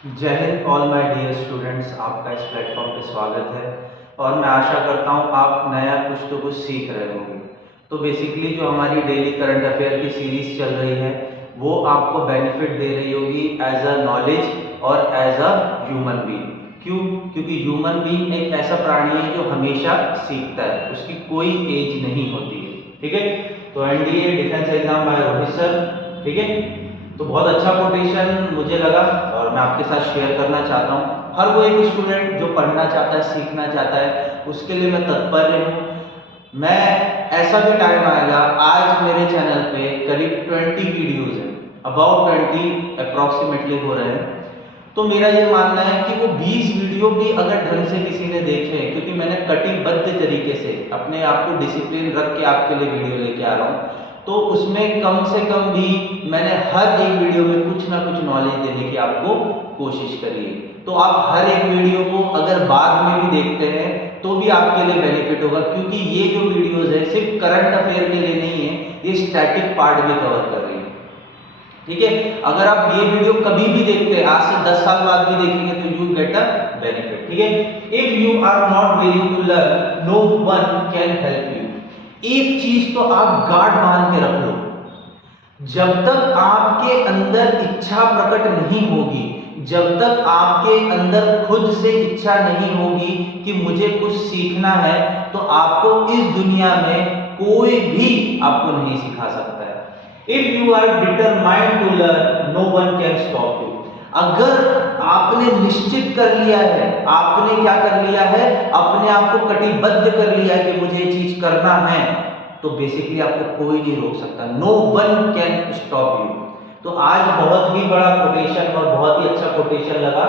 जय हिंद all my dear students, आपका इस प्लेटफॉर्म पे स्वागत है। और मैं आशा करता हूँ आप नया कुछ तो कुछ सीख रहे होंगे। तो बेसिकली जो हमारी डेली करंट अफेयर की सीरीज चल रही है वो आपको बेनिफिट दे रही होगी एज अ नॉलेज और एज अ ह्यूमन बीइंग। क्यों? क्योंकि ह्यूमन बीइंग एक ऐसा प्राणी है जो हमेशा सीखता है, उसकी कोई एज नहीं होती है। ठीक है, तो NDA defence exam by Rohit sir. ठीक है, तो बहुत अच्छा कोटेशन मुझे लगा और मैं आपके साथ शेयर करना चाहता हूँ। हर वो एक स्टूडेंट जो पढ़ना चाहता है, सीखना चाहता है, उसके लिए मैं तत्पर हूँ। मैं ऐसा भी टाइम आएगा, आज मेरे चैनल पे करीब 20 वीडियोस हैं, अबाउट 20 अप्रॉक्सीमेटली हो रहे हैं। तो मेरा ये मानना है कि वो 20 वीडियो भी अगर ढंग से किसी ने देखे, क्योंकि मैंने कटिबद्ध तरीके से अपने आप को डिसिप्लिन रख के आपके लिए वीडियो लेके आ रहा हूँ, तो उसमें कम से कम भी मैंने हर एक वीडियो में कुछ ना कुछ नॉलेज देने की आपको कोशिश करी है। तो आप हर एक वीडियो को अगर बाद में भी देखते हैं तो भी आपके लिए बेनिफिट होगा, क्योंकि ये जो वीडियोस है सिर्फ करंट अफेयर के लिए नहीं है, ये स्टैटिक पार्ट भी कवर कर रही है। ठीक है, अगर आप ये वीडियो कभी भी देखते हैं, आज से 10 साल बाद भी देखेंगे, तो यू गेट अ बेनिफिट। ठीक है, if you are not willing to learn, no one can help you. एक चीज तो आप गार्ड बांध के रख लो, जब तक आपके अंदर इच्छा प्रकट नहीं होगी, जब तक आपके अंदर खुद से इच्छा नहीं होगी कि मुझे कुछ सीखना है, तो आपको इस दुनिया में कोई भी आपको नहीं सिखा सकता है। If you are determined to learn, no one can stop you. अगर आपने निश्चित कर लिया है, आपने क्या कर लिया है, अपने आप को कटिबद्ध कर लिया है कि मुझे ये चीज करना है, तो बेसिकली आपको कोई नहीं रोक सकता। No one can stop you. तो आज बहुत ही बड़ा कोटेशन और बहुत ही अच्छा कोटेशन लगा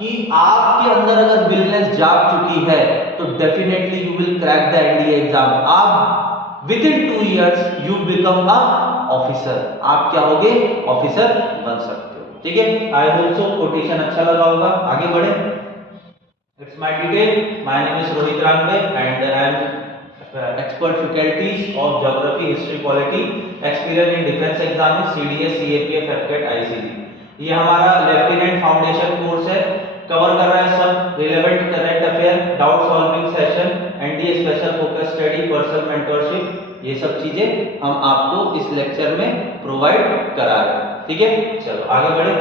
कि आपके अंदर अगर विलनेस जाग चुकी है तो definitely you will crack the NDA exam. आप within 2 years you become a officer. आप क्या होगे? ऑफिसर बन सकते हो। ठीक है, आई होप सो कोटेशन अच्छा लगा होगा। आगे बढ़े। It's my detail, my name is Rohit रानवे and I am expert faculties of geography, history, polity, experience in defense exam, CDS, CAPF, FCAT, ICG। ये हमारा लेफ्टिनेंट फाउंडेशन कोर्स है, कवर कर रहा है सब relevant current affair, doubt solving session, NDA special focus study, personal mentorship, ये सब चीजें हम आपको इस लेक्चर में प्रोवाइड करा रहे हैं। ठीक है, चलो आगे बढ़े।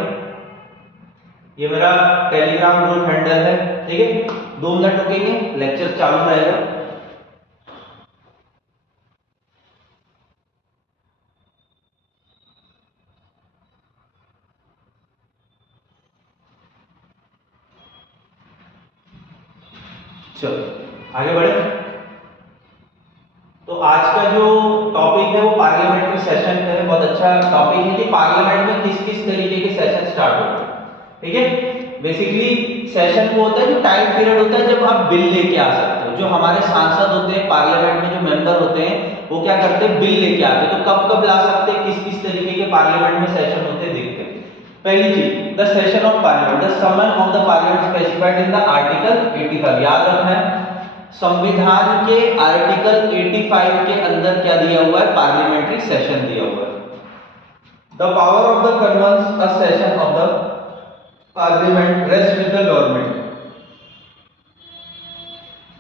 ये मेरा टेलीग्राम ग्रुप हैंडल है। ठीक है, 2 मिनट रुकेंगे, लेक्चर चालू रहेगा। चलो आगे बढ़े। तो आज का जो टॉपिक है वो पार्लियामेंट्री सेशन का है। बहुत अच्छा टॉपिक है कि पार्लियामेंट में किस किस तरीके के सेशन स्टार्ट होते हैं। ठीक है, बेसिकली सेशन वो होता है जो टाइम पीरियड होता है जब आप बिल लेके आ सकते हो। जो हमारे सांसद होते हैं पार्लियामेंट में, जो मेंबर होते हैं, वो क्या करते हैं, बिल लेके आते हैं। तो कब कब ला सकते हैं, किस किस तरीके के पार्लियामेंट में सेशन होते हैं, देखते हैं। पहली चीज, the session of parliament, the summon of the parliament specified in the article 85। याद रखना है, संविधान के आर्टिकल 85 के अंदर क्या दिया हुआ है, पार्लियामेंट्री सेशन दिया हुआ है। The power of the converse a session of the parliament rest with the government.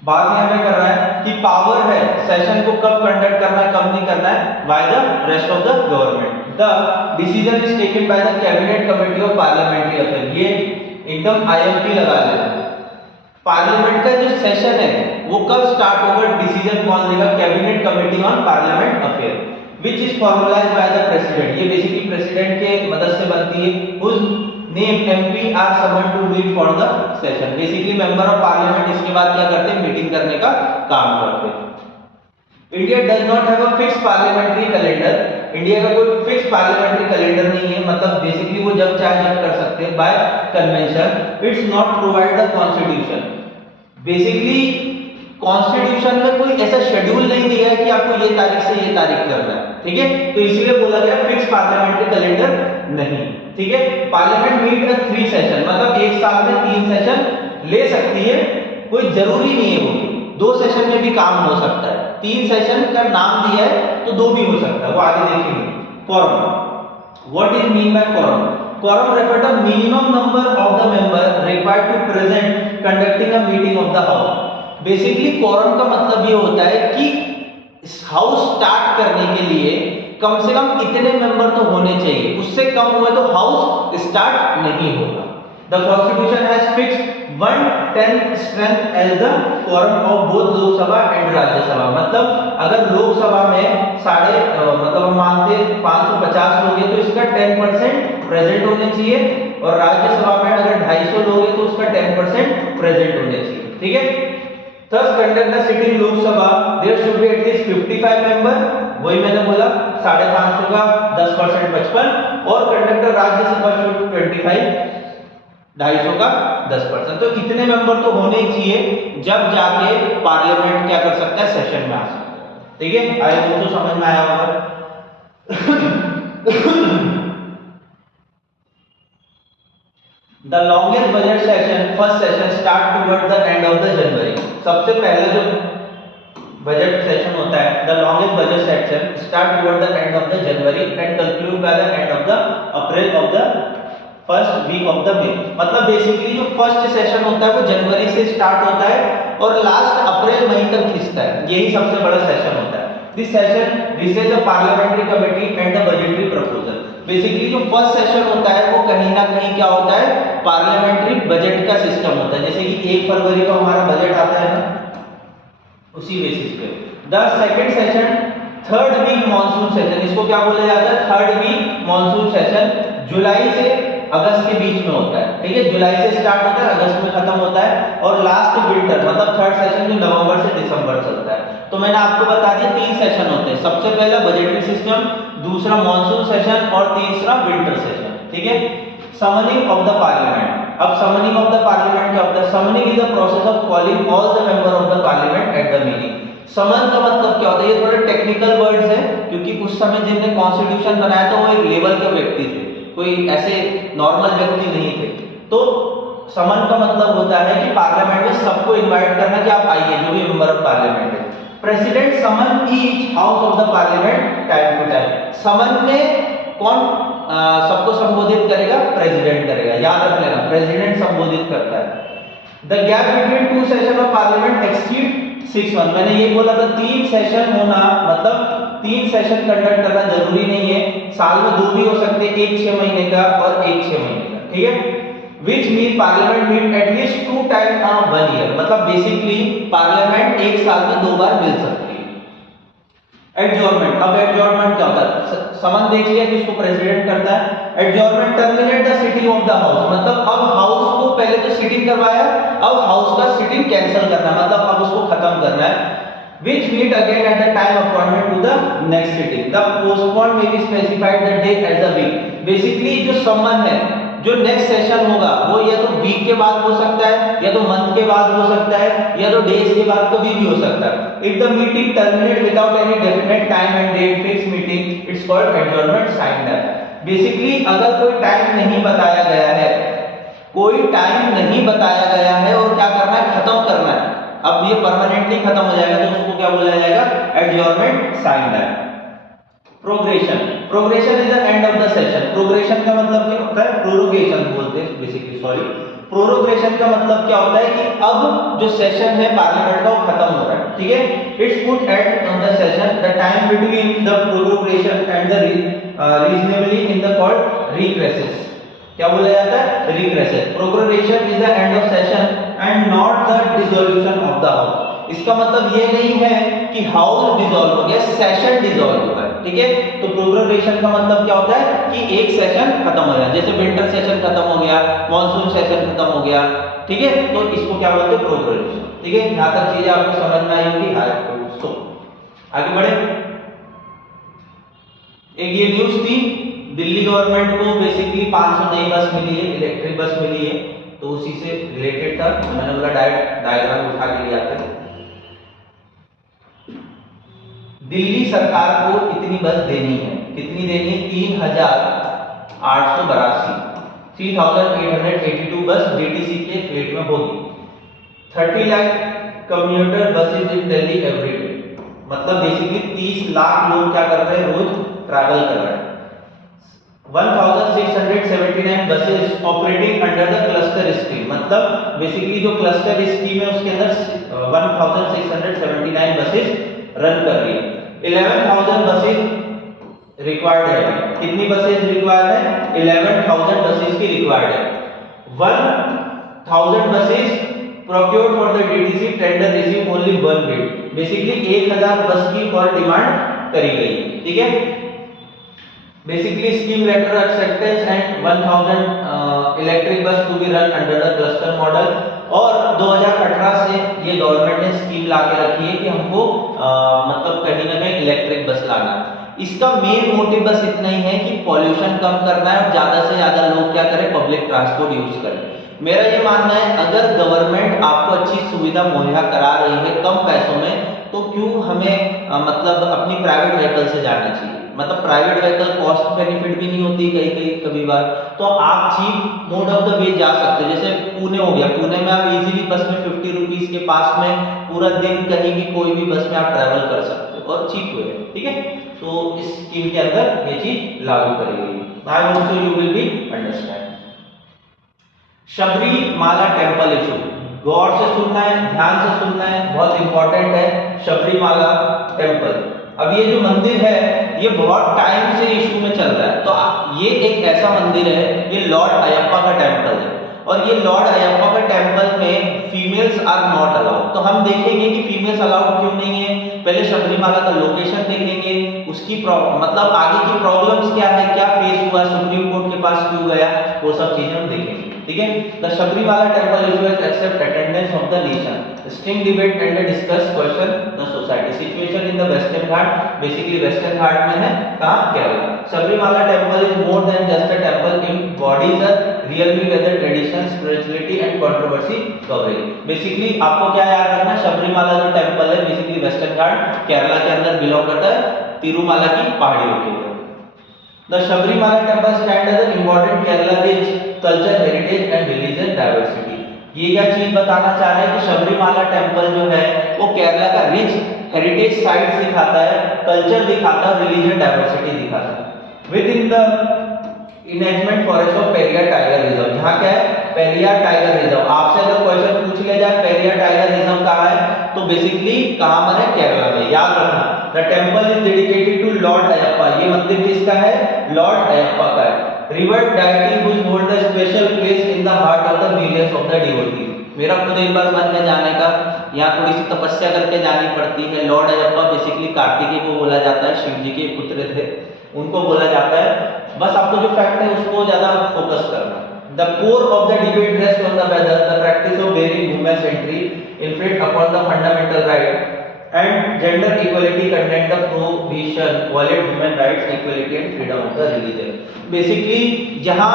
बात यहां पे कर रहा है कि पावर है सेशन को कब कंडक्ट करना है, कब नहीं करना है, by the rest of the government. The decision is taken by the cabinet committee of parliamentary affair. ये एकदम आईएमपी लगा लेना। पार्लियामेंट का जो सेशन है वो कब स्टार्ट होगा, डिसीजन कौन लेगा, cabinet committee on parliament affair, which is formulised by the president. ये बेसिकली प्रेसिडेंट के मदद से बनती है। Whose name MP are summon to meet for the session. Basically member of parliament इसके बाद क्या करते हैं, मीटिंग करने का काम करते हैं। India does not have a fix parliamentary calendar. India का कोई फिक्स पार्लियामेंट्री कैलेंडर नहीं है, मतलब बेसिकली वो जब चाहे जब कर सकते हैं bye convention. It's not provide the constitution. Basically constitution में कोई ऐसा शेड्यूल नहीं दिया है कि आपको ये तारीख से ये तारीख करना है। ठीक है, तो इसलिए बोला गया फिक्स पार्लियामेंट्री कैलेंडर नहीं। ठीक है, पार्लियामेंट मीट 3 सेशन, मतलब एक साल में 3 सेशन ले सकती है, कोई जरूरी नहीं है वो 2 सेशन में भी काम हो सकता है। 3 सेशन का नाम दिया है तो 2 भी हो सकता है, वो आगे देखेंगे। quorum, what is mean by quorum? Quorum refer to minimum number of the member required to present conducting a meeting of the house. Basically quorum का मतलब ये होता है कि हाउस स्टार्ट करने के लिए कम से कम इतने मेंबर तो होने चाहिए, उससे कम हुए तो हाउस स्टार्ट नहीं होगा। The Constitution has fixed 1/10 strength as the quorum of both लोक सभा एंड राज्य सभा। मतलब अगर लोकसभा में मतलब हम मानते 550 लोग हैं तो इसका 10% प्रेजेंट होने चाहिए, और राज्यसभा में अगर 250 लोग हैं तो उसका 10% प्रेजेंट होने चाहिए। ठीक है। Thus conduct the sitting Lok Sabha, there should be at least 55 member, वही मैंने बोला 550 का 10% 55, और कंडक्टर राज्यसभा शुड 25, 250 का 10%। तो इतने मेंबर तो होने ही चाहिए जब जाके पार्लियामेंट क्या कर सकता है, सेशन में आ सकता है। ठीक है, आई होप तो समझ में आया होगा। The longest budget session, first session start towards the end of the January। सबसे पहले जो बजट सेशन होता है, the longest budget session start towards the end of the January and conclude by the end of the April of the first week of the May। मतलब basically जो first session होता है वो जनवरी से start होता है और लास्ट अप्रैल मई तक खिंचता है, यही सबसे बड़ा सेशन होता है। This session recess a parliamentary committee and the budgetary proposal। Basically जो फर्स्ट सेशन होता है वो कहीं ना कहीं क्या होता है, पार्लियामेंट्री बजट का सिस्टम होता है। जैसे कि 1 फरवरी को हमारा बजट आता है ना, उसी बेसिस पे। The second session third week monsoon session, इसको क्या बोला जाता है, थर्ड वीक मॉनसून सेशन, जुलाई से अगस्त के बीच में होता है। ठीक है, जुलाई से स्टार्ट होता है, अगस्त में खत्म होता है, और लास्ट विंटर मतलब थर्ड सेशन जो नवंबर से दिसंबर चलता है। तो मैंने आपको बता दिया 3 सेशन होते हैं, सबसे पहला बजटरी सिस्टम, दूसरा मॉनसून सेशन और तीसरा विंटर सेशन। ठीक है। Summoning of the parliament. अब समनिंग ऑफ द पार्लियामेंट क्या होता है, summoning is the process of calling all the member of the parliament at the meeting. Summon का मतलब क्या होता है, ये थोड़े टेक्निकल वर्ड्स हैं क्योंकि उस समय जिनने कॉन्स्टिट्यूशन बनाया था वो एक लेवल के व्यक्ति थे, कोई ऐसे नॉर्मल व्यक्ति नहीं थे। तो समन का मतलब होता है कि पार्लियामेंट में सबको इनवाइट करना कि आप आइए, जो भी मेंबर ऑफ पार्लियामेंट है। President summon each house of the parliament time to time. Summon में कौन सबको संबोधित करेगा, प्रेसिडेंट करेगा, याद रख लेना, प्रेसिडेंट संबोधित करता है। The gap between 2 session of parliament exceed 6 month. मैंने ये बोला था 3 सेशन होना मतलब 3 सेशन कंडक्ट करना जरूरी नहीं है, साल में 2 भी हो सकते हैं, एक 6 महीने का और एक 6 महीने का। ठीक है। Which mean parliament meet at least 2 times a 1 year। मतलब बेसिकली पार्लियामेंट एक साल में 2 बार मिल सकती है। एडजॉर्नमेंट। अब एडजॉर्नमेंट क्या होता है, समन देख लिया कि इसको प्रेसिडेंट करता है। Adjournment terminate the sitting of the house, मतलब अब हाउस को पहले तो सिटिंग करवाया, अब हाउस का सिटिंग कैंसिल करना, मतलब अब उसको खत्म करना है। Which meet again at the time appointed to the next sitting। The postpone may be specified the day as a week। Basically जो समन है, जो नेक्स्ट सेशन होगा वो या तो वीक के बाद हो सकता है, या तो मंथ के बाद हो सकता है, या तो डेज के बाद कभी भी हो सकता है। If the meeting terminate without any definite time and date fix meeting, it's called adjournment sine die that. Basically अगर कोई टाइम नहीं बताया गया है, कोई टाइम नहीं बताया गया है और क्या करना है, खत्म करना है, अब ये परमानेंटली खत्म हो जाएगा तो उसको क्या बोला जाएगा, adjournment sine die that. Progression. Progression is the end of the session. Progression का मतलब क्या होता है, प्रोरोगेशन बोलते हैं बेसिकली, सॉरी। प्रोरोगेशन का मतलब क्या होता है कि अब जो सेशन है पार्लियामेंट का वो खत्म हो रहा है। ठीक है। It's put end on the session, the time between the prorogation and the reassembly in the called recesses. क्या बोला जाता है, recesses. Prorogation is the end of session and not the dissolution of the house. इसका मतलब ये नहीं है कि हाउस डिसॉल्व हो गया, सेशन डिसॉल्व हुआ है। ठीक है। तो प्रोग्रेशन का मतलब क्या होता है कि एक सेशन खत्म हो गया, जैसे विंटर सेशन खत्म हो गया, मॉनसून सेशन खत्म हो गया। ठीक है, तो इसको क्या बोलते हैं, प्रोग्रेशन। ठीक है, यहां तक चीजें आपको समझ में आई होगी। तो आगे बढ़े। एक ये न्यूज थी, दिल्ली गवर्नमेंट को बेसिकली 500 नई बस मिली है, इलेक्ट्रिक बस मिली है, तो उसी से रिलेटेड था, मैंने बोला डायग्राम उठा के लिया था। दिल्ली सरकार को इतनी बस देनी है, कितनी देनी है, 3882, 3882 बस डीटीसी के रेट में होगी। 30 लाख कम्यूटर बसेज इन दिल्ली एवरी डे, मतलब बेसिकली 30 लाख लोग क्या कर रहे हैं, रोज ट्रैवल कर रहे हैं। 1679 buses operating under the cluster scheme, मतलब बेसिकली जो क्लस्टर स्कीम है उसके अंदर 1679 बसेस रन कर रही है। 11,000 बसेस रिक्वायर्ड है। कितनी बसेस रिक्वायर्ड है? 11,000 बसेस की रिक्वायर्ड है। 1,000 buses procured for the DTC tender receive only 1 bid, basically 1000 bus की और डिमांड करी गई। ठीक है, basically scheme letter acceptance and 1000 electric bus to be run under the cluster model. और 2018 से ये गवर्नमेंट ने स्कीम ला के रखी है कि हमको मतलब कहीं ना कहीं इलेक्ट्रिक बस लाना है। इसका मेन मोटिव बस इतना ही है कि पॉल्यूशन कम करना है और ज्यादा से ज्यादा लोग क्या करें, पब्लिक ट्रांसपोर्ट यूज करें। मेरा ये मानना है अगर गवर्नमेंट आपको अच्छी सुविधा मुहैया करा रही है कम पैसों में, तो क्यों हमें मतलब अपनी प्राइवेट व्हीकल से जाना चाहिए। मतलब प्राइवेट व्हीकल कॉस्ट बेनिफिट भी नहीं होती कई कई कभी बार, तो आप cheap mode of the way जा सकते हैं। जैसे पुणे हो गया, पुणे में आप इजीली बस में 50 रुपीज के पास में पूरा दिन कहीं भी कोई भी बस में आप ट्रैवल कर सकते हो और चीप वे है। ठीक है, तो इस स्कीम के अंदर ये चीज लागू करी गई। I hope so you will be understand. Sabarimala temple issue, गौर से सुनना है, ध्यान से सुनना है, बहुत इंपॉर्टेंट है। शबरीमाला टेम्पल, अब ये जो मंदिर है ये बहुत टाइम से इशू में चल रहा है। तो ये एक ऐसा मंदिर है, ये लॉर्ड अयप्पा का टेम्पल है और ये लॉर्ड अयप्पा का टेम्पल में फीमेल्स आर नॉट अलाउड। तो हम देखेंगे कि फीमेल्स अलाउड क्यों नहीं है, पहले शबरीमाला का लोकेशन देखेंगे, उसकी मतलब आगे की प्रॉब्लम्स क्या है, क्या फेस हुआ, सुप्रीम कोर्ट के पास क्यों गया, वो सब चीजें हम देखेंगे। ठीक है, the Sabarimala temple issue has accept attention of the nation, stirring debate and discuss question the society. Situated in the western घाट, बेसिकली वेस्टर्न घाट में है, कहां, Kerala. Sabarimala temple is more than just a temple, embodies a really weather tradition, spirituality and controversy coverage. Basically आपको क्या याद रखना, शबरीमाला जो टेम्पल है बेसिकली वेस्टर्न घाट केरला के अंदर बिलोंग करता है, तिरुमाला की पहाड़ियों के ऊपर। The Shabrimala temple stand as an important Kerala rich culture, heritage and religious diversity। ये क्या चीज बताना चाह रहे हैं कि शबरीमाला टेम्पल जो है वो केरला का रिच हेरिटेज साइट्स दिखाता है, कल्चर दिखाता है, रिलीजियस डाइवर्सिटी दिखाता है। Within the enchanting forest of Periyar tiger reserve, जहाँ क्या है, पेरियार टाइगर रिजर्व। आपसे अगर क्वेश्चन पूछ लिया जाए पेरियार टाइगर रिजर्व कहाँ है, तो बेसिकली कहाँ पर है, केरला में, याद रखना। The temple is dedicated to lord Ayyappa, ये मंदिर किसका है, लॉर्ड अयप्पा का है। Revered deity which hold the special place in the heart of the millions of the devotees. मेरा खुद एक बार मन है जाने का, यहाँ थोड़ी सी तपस्या करके जानी पड़ती है। लॉर्ड अयप्पा बेसिकली कार्तिकेय को बोला जाता है, शिव जी के पुत्र थे, उनको बोला जाता है। बस आपको जो फैक्ट है उसको ज्यादा फोकस करना। The core of the debate rests on the whether the practice of bearing women's entry infringe upon the fundamental right and gender equality content the provision violate women rights, equality and freedom of the religion। Basically जहां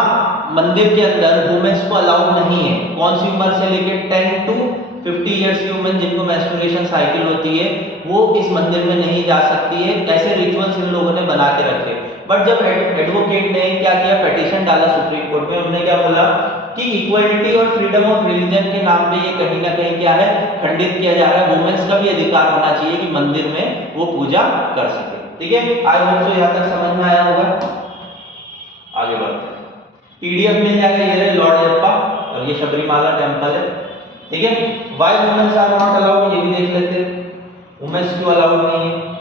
मंदिर के अंदर women's को allowed नहीं है, कौन सी उम्र से लेके 10 to 50 इयर्स की वुमेन जिनको मेंस्ट्रुएशन साइकिल होती है वो इस मंदिर में नहीं जा सकती है। ऐसे रिचुअल्स इन लोगों ने बना के रखे। बट जब एडवोकेट ने क्या किया, पिटीशन डाला सुप्रीम कोर्ट में, उन्होंने क्या बोला कि इक्वालिटी और फ्रीडम ऑफ रिलीजन के नाम पे ये कहीं ना कहीं क्या है, खंडित किया जा रहा है। वुमेन्स का भी अधिकार होना चाहिए कि मंदिर में वो पूजा कर सके। ठीक है, आई होप सो यहाँ तक समझ में आया होगा। आगे बढ़ते हैं, पीडीएफ मिल जाएगा, ये रहे लॉर्ड अयप्पा और ये शबरीमाला टेम्पल है। ठीक है, why womens are not allowed, ये भी देख लेते हैं, वुमेन्स क्यों अलाउड नहीं है।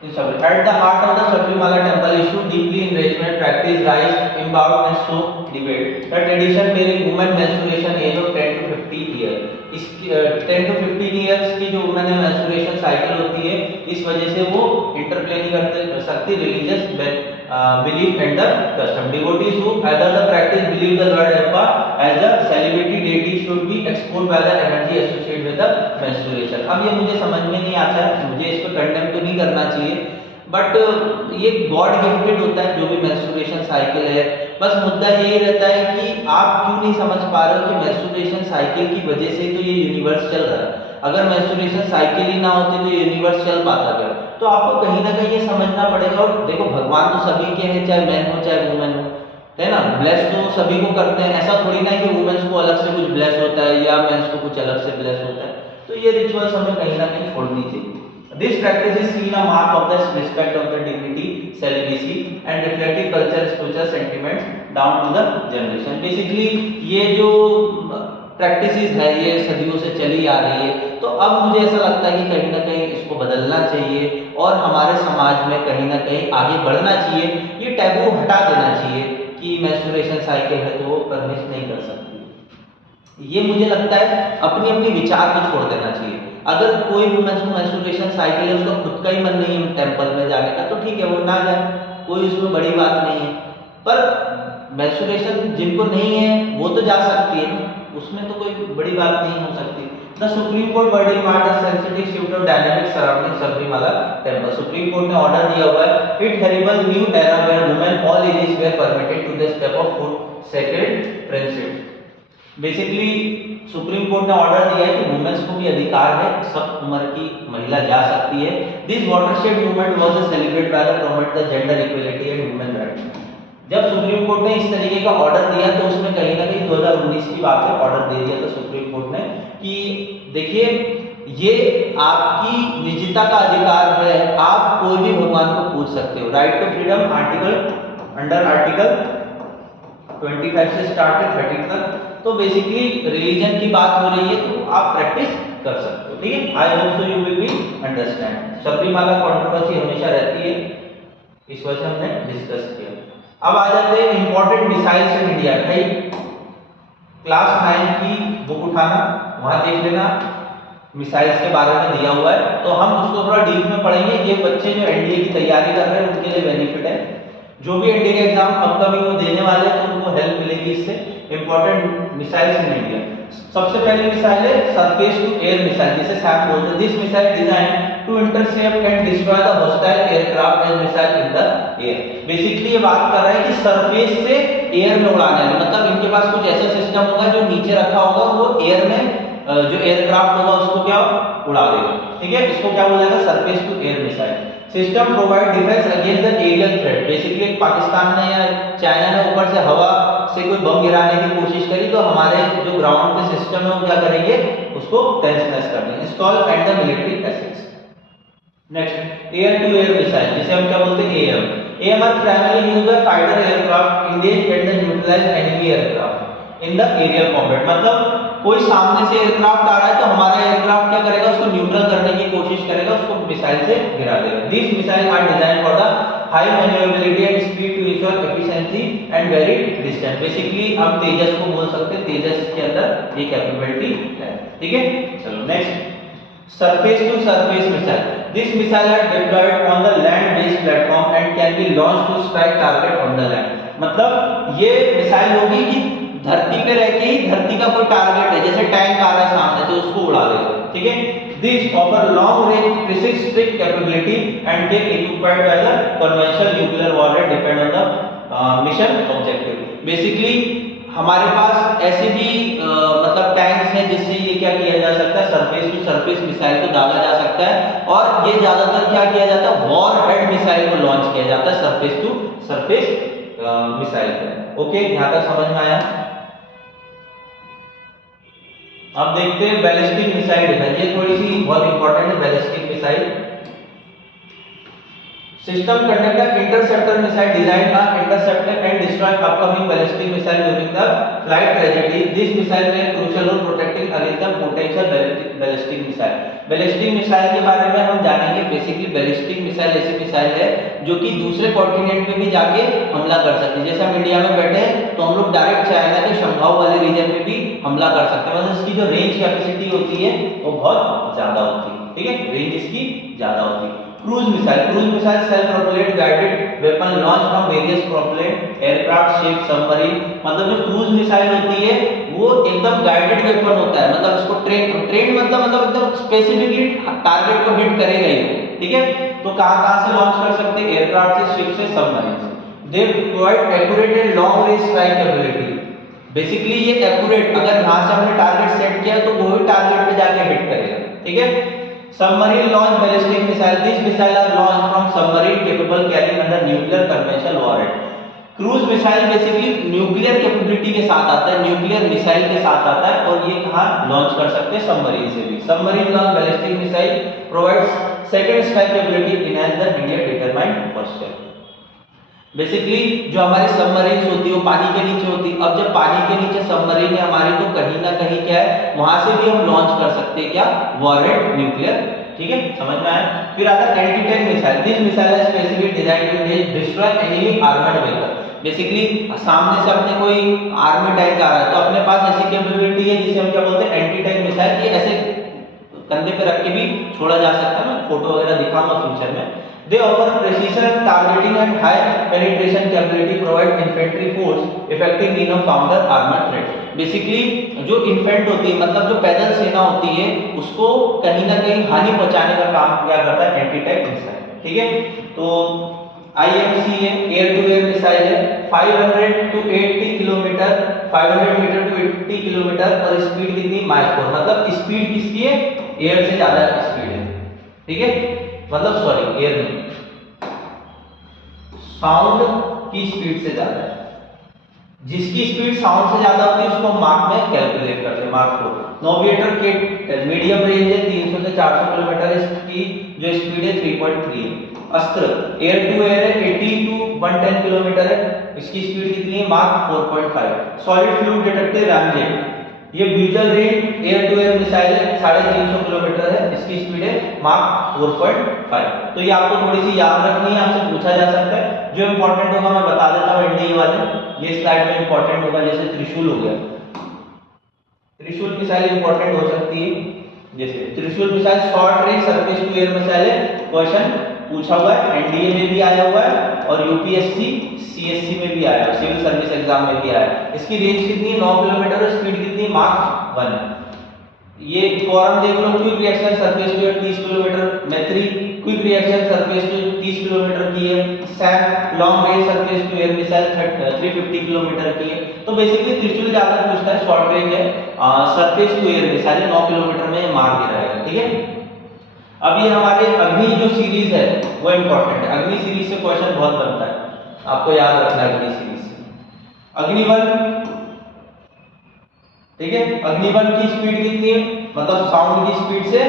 At the heart of the Sabrimala temple issue deeply enragement practice rise empowered and so debate the tradition bearing women menstruation age of 10 to 50 years। इस 10 to 15 years की जो वुमेन है menstruation cycle होती है, इस वजह से वो इंटरप्ले नहीं कर सकती religious belief and the custom। Devotees who either the practice believe the Lord Ayappa as a celebrity deity should be exposed by the energy associated with the menstruation। अब ये मुझे समझ में नहीं आता है, मुझे इसको कंडेम तो नहीं करना चाहिए, बट ये गॉड गिफ्टेड होता है जो भी मेंस्ट्रुएशन साइकिल है। बस मुद्दा यही रहता है कि आप क्यों नहीं समझ पा रहे हो कि मेंस्ट्रुएशन साइकिल की वजह से तो ये यूनिवर्स चल रहा है। अगर मेंस्ट्रुएशन साइकिल ही ना होती तो यूनिवर्स चल पाता क्या, तो आपको कहीं ना कहीं ये समझना पड़ेगा। और देखो भगवान तो सभी के हैं, चाहे मैन हो चाहे वुमेन हो, है ना, ब्लेस तो सभी को करते हैं। ऐसा थोड़ी ना कि वुमेन्स को अलग से कुछ ब्लेस होता है या मेंस को कुछ अलग से ब्लेस होता है। तो ये रिचुअल्स हमें कहीं ना कहीं छोड़नी चाहिए। This practice is seen a mark of the respect of the dignity, celibacy and reflective culture, spiritual sentiments down to the generation. Basically ये जो प्रैक्टिसेस है ये सदियों से चली आ रही है, तो अब मुझे ऐसा लगता है कि कहीं ना कहीं इसको बदलना चाहिए और हमारे समाज में कहीं ना कहीं आगे बढ़ना चाहिए। ये टैबू हटा देना चाहिए कि मेंस्ट्रुएशन साइकिल है तो वो परमिट नहीं कर सकती। ये मुझे लगता है अपनी अपनी विचार को छोड़ देना चाहिए। अगर कोई वुमेन्स को मेंस्ट्रुएशन साइकिल है, उसका खुद का ही मन नहीं है टेंपल में जाने का, तो ठीक है वो ना जाए, कोई उसमें बड़ी बात नहीं है। पर मेंस्ट्रुएशन जिनको नहीं है वो तो जा सकती है, उसमें तो कोई बड़ी बात नहीं हो सकती। The supreme court verdict marked the sensitive shift of dynamics surrounding Sabarimala temple. Supreme court ने ऑर्डर दिया हुआ है, इट हेरिबल new era where women all ages were permitted to the step of foot sacred principle. Basically supreme court ने order दिया है कि women's को भी अधिकार है, सब उम्र की महिला जा सकती है। This watershed movement was celebrated by the promote the gender equality and women rights. जब सुप्रीम कोर्ट ने इस तरीके का ऑर्डर दिया तो उसमें कहीं ना कहीं 2019 की बात है, ऑर्डर दे दिया था सुप्रीम कोर्ट ने कि देखिए ये आपकी निजता का अधिकार है, आप कोई भी भगवान को पूज सकते हो। Right to freedom article under article 25 से स्टार्ट है 30 तक। तो बेसिकली रिलीजन की बात हो रही है तो आप प्रैक्टिस कर सकते हो, ठीक है। आई hope so you will be understand. Sabarimala controversy हमेशा रहती है, इस वजह से हमने डिस्कस किया। अब आ जाते हैं इंपॉर्टेंट मिसाइल्स इन इंडिया। भाई क्लास 9 की बुक उठाना, वहां देख लेना मिसाइल्स के बारे में दिया हुआ है, तो हम उसको थोड़ा डीप में पढ़ेंगे। ये बच्चे जो एनडीए की तैयारी कर रहे हैं उनके लिए बेनिफिट है, जो भी एनडीए का एग्जाम अपकमिंग वो देने वाले हैं तो उनको हेल्प मिलेगी इससे। इंपॉर्टेंट मिसाइल्स इन इंडिया, सबसे पहली मिसाइल है सरफेस टू एयर मिसाइल, जिसे सैम बोलते हैं। This missile design to intercept and destroy the hostile aircraft and missile in the air. Basically ये बात कर रहा है कि सरफेस से एयर में उड़ाने वाले, मतलब इनके पास कुछ ऐसा सिस्टम होगा जो नीचे रखा होगा और वो एयर में जो एयरक्राफ्ट होगा उसको क्या उड़ा देगा, ठीक है। इसको क्या बोला जाएगा, surface to air missile. System provide defence against the aerial threat. Basically Pakistan ने या चाइना ने ऊपर से हवा से कोई बम गिराने की कोशिश करी तो हमारे जो ग्राउंड पे सिस्टम है वो क्या करेंगे, उसको तहस नहस कर देंगे। Install at the military assets. Next air to air missile, जिसे हम क्या बोलते हैं, AAM. AAM are primarily used by fighter aircraft engage at the neutralise enemy aircraft in the aerial combat. मतलब कोई सामने से एयरक्राफ्ट आ रहा है तो हमारा एयरक्राफ्ट क्या करेगा, उसको न्यूट्रल करने की कोशिश करेगा, उसको मिसाइल से गिरा देगा। This missile are design for the high manoeuvrability and speed to ensure efficiency and very distance. Basically हम तेजस को बोल सकते हैं, तेजस के अंदर ये कैपेबिलिटी है, ठीक है। चलो next, surface to surface missile. This missile are deployed on the land based platform and can be launched to strike target on the land. मतलब ये मिसाइल होगी कि धरती पे रह के ही धरती का कोई टारगेट है, जैसे टैंक आ रहा है सामने तो उसको उड़ा देगा, ठीक है। This offer long range precise strike capability and can equipped by the conventional nuclear warhead depend on the mission objective. Basically हमारे पास ऐसे भी मतलब टैंक्स हैं जिससे ये क्या किया जा सकता है, सरफेस टू सरफेस मिसाइल को दागा जा सकता है। और ये ज्यादातर क्या किया जाता है, वॉरहेड मिसाइल को लॉन्च किया जाता है सरफेस टू सरफेस मिसाइल पर। ओके, यहां तक समझ में आया। अब देखते हैं बैलिस्टिक मिसाइल है, ये थोड़ी सी बहुत इंपॉर्टेंट है। Ballistic missile system conduct an interceptor missile designed to intercept and destroy upcoming ballistic missile during the flight trajectory. This missile play a crucial role protecting against the potential ballistic missile. Ballistic missile के बारे में हम जानेंगे। Basically ballistic missile ऐसी missile है जो कि दूसरे कॉन्टिनेंट पे भी जाके हमला कर सकती है। जैसे हम इंडिया में बैठे हैं तो हम लोग डायरेक्ट चाइना के शंघाई वाले रीजन में भी हमला कर सकते हैं। मतलब इसकी जो रेंज कैपेसिटी होती है वो बहुत ज्यादा होती है, ठीक है, रेंज इसकी ज्यादा होती है। Cruise missile, cruise missile self propelled guided weapon launch from various propellant aircraft, ship, submarine. मतलब जो क्रूज मिसाइल होती है वो एकदम गाइडेड वेपन होता है, मतलब इसको ट्रेन मतलब एकदम स्पेसिफिकली टारगेट को हिट करेगा ही, ठीक है। तो कहां से लॉन्च कर सकते हैं, एयरक्राफ्ट से, शिप से, सबमरीन से। They provide accurate and long range strike ability. Basically ये एक्यूरेट, अगर यहां से हमने टारगेट सेट किया तो वो ही टारगेट पे जाके हिट करेगा, ठीक है। Submarine launch ballistic missile. These missiles are launched from submarine capable carrying under nuclear conventional warhead. Cruise missile basically nuclear capability के साथ आता है, न्यूक्लियर मिसाइल के साथ आता है और ये कहां लॉन्च कर सकते हैं, सबमरीन से भी। Submarine launch ballistic missile provides second spy capability enhance the India determined posture. Basically जो हमारी सबमरीन होती है वो पानी के नीचे होती है। अब जब पानी के नीचे सबमरीन है हमारी तो कहीं ना कहीं क्या है, वहां से भी हम लॉन्च कर सकते हैं क्या, वॉरहेड न्यूक्लियर। ठीक है, समझ में आया। फिर आता है anti tank missile. This missile is specifically designed to destroy enemy armoured vehicle. Basically सामने से अपने कोई आर्मी टैंक आ रहा है तो अपने पास ऐसी कैपेबिलिटी है जिसे हम क्या बोलते हैं, एंटी टैंक मिसाइल। ये ऐसे कंधे पे रख के भी छोड़ा जा सकता है, मैं फोटो वगैरह दिखाऊंगा फ्यूचर में। They offer precision targeting and high penetration capability, provide infantry force effective means of counter armored threat। Basically जो इन्फेंट होती है मतलब जो पैदल सेना होती है उसको कहीं ना कहीं हानि पहुंचाने का काम क्या करता है, एंटी टैंक मिसाइल। ठीक है, तो IMC है, एयर टू एयर मिसाइल है, 500 to 80 kilometre, 500 metre to 80 kilometre और स्पीड कितनी, माइल 4। मतलब स्पीड किसकी है, एयर से ज्यादा स्पीड है। ठीक है, मतलब सॉरी एयर में साउंड की स्पीड से ज्यादा है। जिसकी स्पीड साउंड से ज्यादा होती है उसको मार्क में कैलकुलेट करते हैं, मार्क को। नोविएटर के मीडियम रेंज है 300 से 400 किलोमीटर, इसकी जो स्पीड है 3.3 है। अस्त्र एयर टू एयर है 80 टू 110 किलोमीटर है, इसकी स्पीड कितनी है, मार्क 4.5। सॉलिड फ्लूइड डिटेक्टर रैमजेट, ये visual range air to air missile है 350 किलोमीटर है, इसकी स्पीड है मार्क 4.5। तो ये आपको थोड़ी सी याद रखनी है, आपसे पूछा जा सकता है। जो इंपॉर्टेंट होगा मैं बता देता हूं एनडीए वाले, ये स्लाइड में इंपॉर्टेंट होगा। जैसे त्रिशूल हो गया, त्रिशूल मिसाइल इंपॉर्टेंट हो सकती है। जैसे Trishul missile short range surface to air missile है, क्वेश्चन पूछा हुआ है, एनडीए में भी आया हुआ है और यूपीएससी सीएससी में भी आया है, सिविल सर्विस एग्जाम में भी आया है। इसकी रेंज कितनी है, 9 किलोमीटर और स्पीड कितनी है, मार्क 1 है। ये फॉर्म देख लो, quick reaction surface to air 30 kilometre, Maitri quick reaction surface to 30 kilometre की है, सैप long range surface to air missile 350 kilometre की है। तो बेसिकली त्रिशूल ज्यादा पूछता है, शॉर्ट रेंज है, surface to air missile 9 kilometre में मार दे रहेगा। ठीक है, अब ये हमारे अग्नि जो सीरीज है वो इंपॉर्टेंट है। अग्नि सीरीज से क्वेश्चन बहुत बनता है, आपको याद रखना है अग्नि सीरीज से। अग्निवन, ठीक है, अग्निवन की स्पीड कितनी है, मतलब साउंड की स्पीड से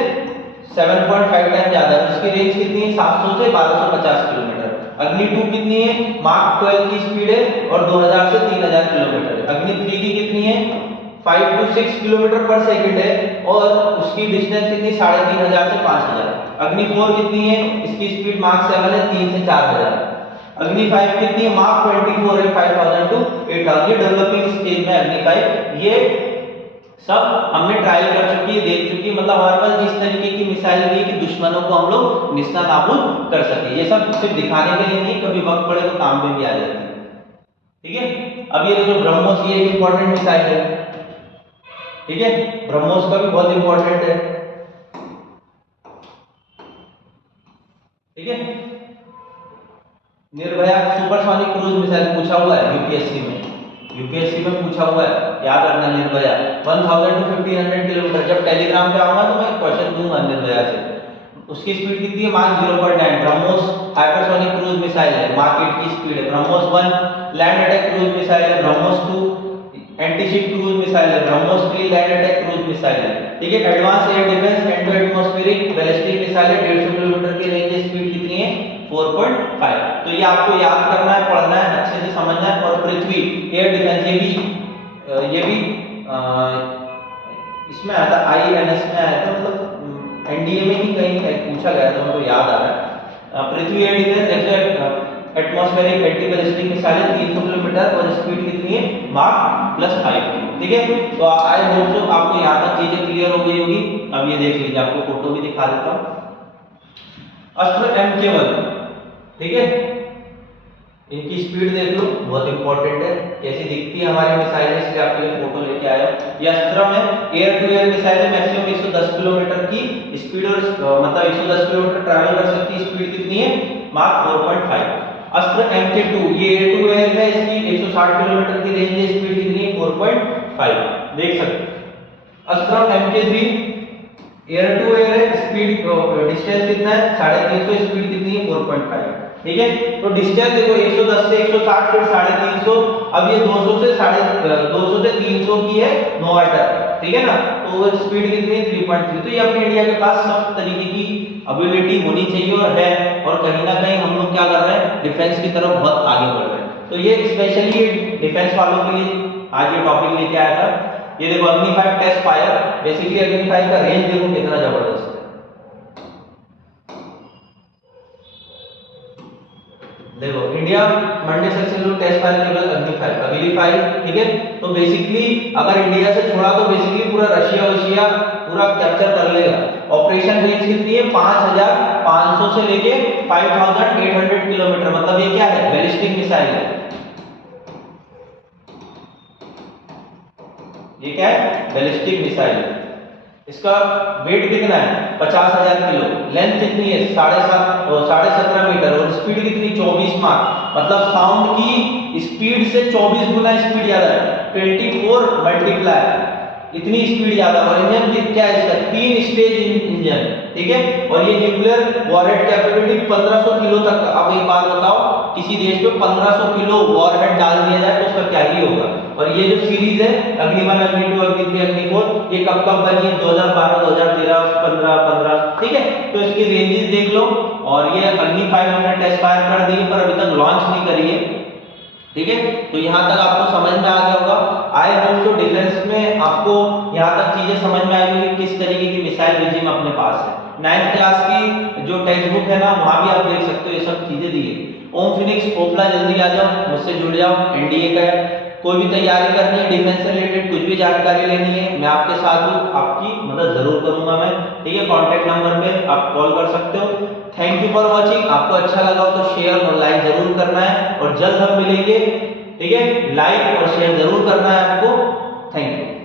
7.5 टाइम ज्यादा है। उसकी रेंज कितनी है, 700 से 1250 किलोमीटर। अग्नि 2 कितनी है, मार्क 12 की स्पीड है और 2000 से 3000 किलोमीटर है। अग्नि 3 की कितनी है, 5 to 6 किलोमीटर पर सेकंड है और उसकी डिस्टेंस कितनी, 3500 से 5000। अग्नि 4 कितनी है, इसकी स्पीड मार्क 7 है, 3 से 4000। अग्नि 5 कितनी है, मार्क 24 है, 5000 टू 8000। ये डेवलपिंग स्टेज में अग्नि 5, ये सब हमने ट्रायल कर चुकी है, देख चुकी है। मतलब हमारे पास इस तरीके की मिसाइल भी है कि दुश्मनों को हम लोग निस्ता नाबूद कर सके। ये सब सिर्फ दिखाने के लिए नहीं, कभी वक्त पड़े तो काम में भी आ जाती है। ठीक है, अब ये देखो ब्रह्मोस, ये एक इंपॉर्टेंट मिसाइल है। ठीक है, ब्रह्मोस का भी बहुत इंपॉर्टेंट है। ठीक है, निर्भया सुपरसोनिक क्रूज मिसाइल पूछा हुआ है यूपीएससी में, यूपीएससी में पूछा हुआ है, याद रखना। निर्भया 1000 to 1500 किलोमीटर, जब टेलीग्राम पे आऊंगा तो मैं क्वेश्चन दूंगा निर्भया से। उसकी स्पीड कितनी है, mark 0.9। BrahMos hypersonic cruise missile है, मार्क 8 की स्पीड है। BrahMos 1 land attack cruise missile है। ब्रह्मोस 2 एंटीशिप क्रूज मिसाइल है। BrahMos 3 land attack cruise missile है। ठीक है, advance air defence anti atmospheric ballistic missile है, 150 किलोमीटर की रेंज, स्पीड कितनी है, 4.5। तो ये आपको याद करना है, पढ़ना है, अच्छे से समझना है। और पृथ्वी एयर डिफेंस, ये भी इसमें आया था, आईएनएस में आया था, मतलब एनडीए में ही कहीं पूछा गया था, मुझे याद आ रहा है। Prithvi air defence atmospheric anti ballistic missile 300 kilometre और स्पीड कितनी है, मार्क +5। ठीक है, तो आई होप सो आपको यहाँ तक चीजें क्लियर हो गई होगी। अब ये देख लीजिए, आपको फोटो भी दिखा देता हूँ। अस्त्र MK1, ठीक है, इनकी स्पीड देख लो, बहुत इंपॉर्टेंट है, कैसी दिखती है हमारी मिसाइल, इसलिए आपके लिए फोटो लेके आया हूं। ये अस्त्र में एयर टू एयर मिसाइल है, मैक्सिमम 110 किलोमीटर की स्पीड और मतलब 110 किलोमीटर ट्रैवल कर सकती है। स्पीड कितनी है, मार्क 4.5। अस्त्र MK2, ये एयर टू एयर है, इसकी 160 किलोमीटर की रेंज है, स्पीड कितनी है, 4.5, देख सकते। अस्त्र MK3 एयर टू एयर है, स्पीड डिस्टेंस कितना है, 350, स्पीड कितनी है, 4.5। ठीक है, तो डिस्टेंस देखो 110 से 160 फिर 350, अब ये 200 से 300 की है, नो अटैक। ठीक है ना, तो स्पीड कितनी है, 3.3। तो ये अपने इंडिया के पास सब तरीके की एबिलिटी होनी चाहिए और है, और कहीं ना कहीं हम लोग क्या कर रहे हैं, डिफेंस की तरफ बहुत आगे बढ़ रहे हैं। तो ये स्पेशली डिफेंस वालों के लिए आज ये टॉपिक लेके आया था। ये देखो अग्नि 5 टेस्ट फायर, बेसिकली अग्नि 5 का रेंज देखो कितना जबरदस्त है। देखो India Monday successful test fire केवल अग्नि 5 अगली 5, ठीक है। तो बेसिकली अगर इंडिया से छोड़ा तो बेसिकली पूरा रशिया पूरा कैप्चर कर लेगा। ऑपरेशन रेंज कितनी है, 5500 से लेके 5800 किलोमीटर, मतलब ये क्या है, बैलिस्टिक मिसाइल है। ये क्या है, बैलिस्टिक मिसाइल है। इसका वेट कितना है, 50,000 किलो, लेंथ कितनी है, 17.5 मीटर, और स्पीड कितनी, 24 माक, मतलब साउंड की स्पीड से 24 गुना स्पीड ज्यादा है, 24 मल्टीप्लाई, इतनी स्पीड ज्यादा। और इंजन क्या है इसका, 3 स्टेज इंजन, ठीक है। और ये न्यूक्लियर वॉरहेड कैपेबिलिटी 1500 किलो तक। अब एक बात बताओ, किसी देश में 1500 किलो वॉरहेड डाल दिया जाए तो उसका क्या ही होगा। और ये जो सीरीज है अग्नि 1, अग्नि 2, अग्नि 3, अग्नि 4, ये कब कब बनी है, 2012, 2013, 15, ठीक है। तो इसकी रेंजेस देख लो। और ये अग्नि 5 हमने टेस्ट फायर कर दी है पर अभी तक लॉन्च नहीं करी है, ठीक है। तो यहाँ तक आपको समझ में आ गया होगा। आई होप तो डिफेंस में आपको यहाँ तक चीजें समझ में आई होगी किस तरीके की मिसाइल रेजिम अपने पास है। 9th क्लास की जो टेक्स्ट बुक है ना, वहां भी आप देख सकते हो ये सब चीजें दी है। ओम फिनिक्स पोपला जल्दी आ जाओ, मुझसे जुड़ जाओ। एनडीए का कोई भी तैयारी करनी है, डिफेंस से रिलेटेड कुछ भी जानकारी लेनी है, मैं आपके साथ हूँ, आपकी मदद जरूर करूंगा मैं, ठीक है। कॉन्टैक्ट नंबर पे आप कॉल कर सकते हो। Thank you for watching. आपको अच्छा लगा हो तो शेयर और लाइक जरूर करना है, और जल्द हम मिलेंगे, ठीक है। लाइक और शेयर जरूर करना है आपको। Thank you.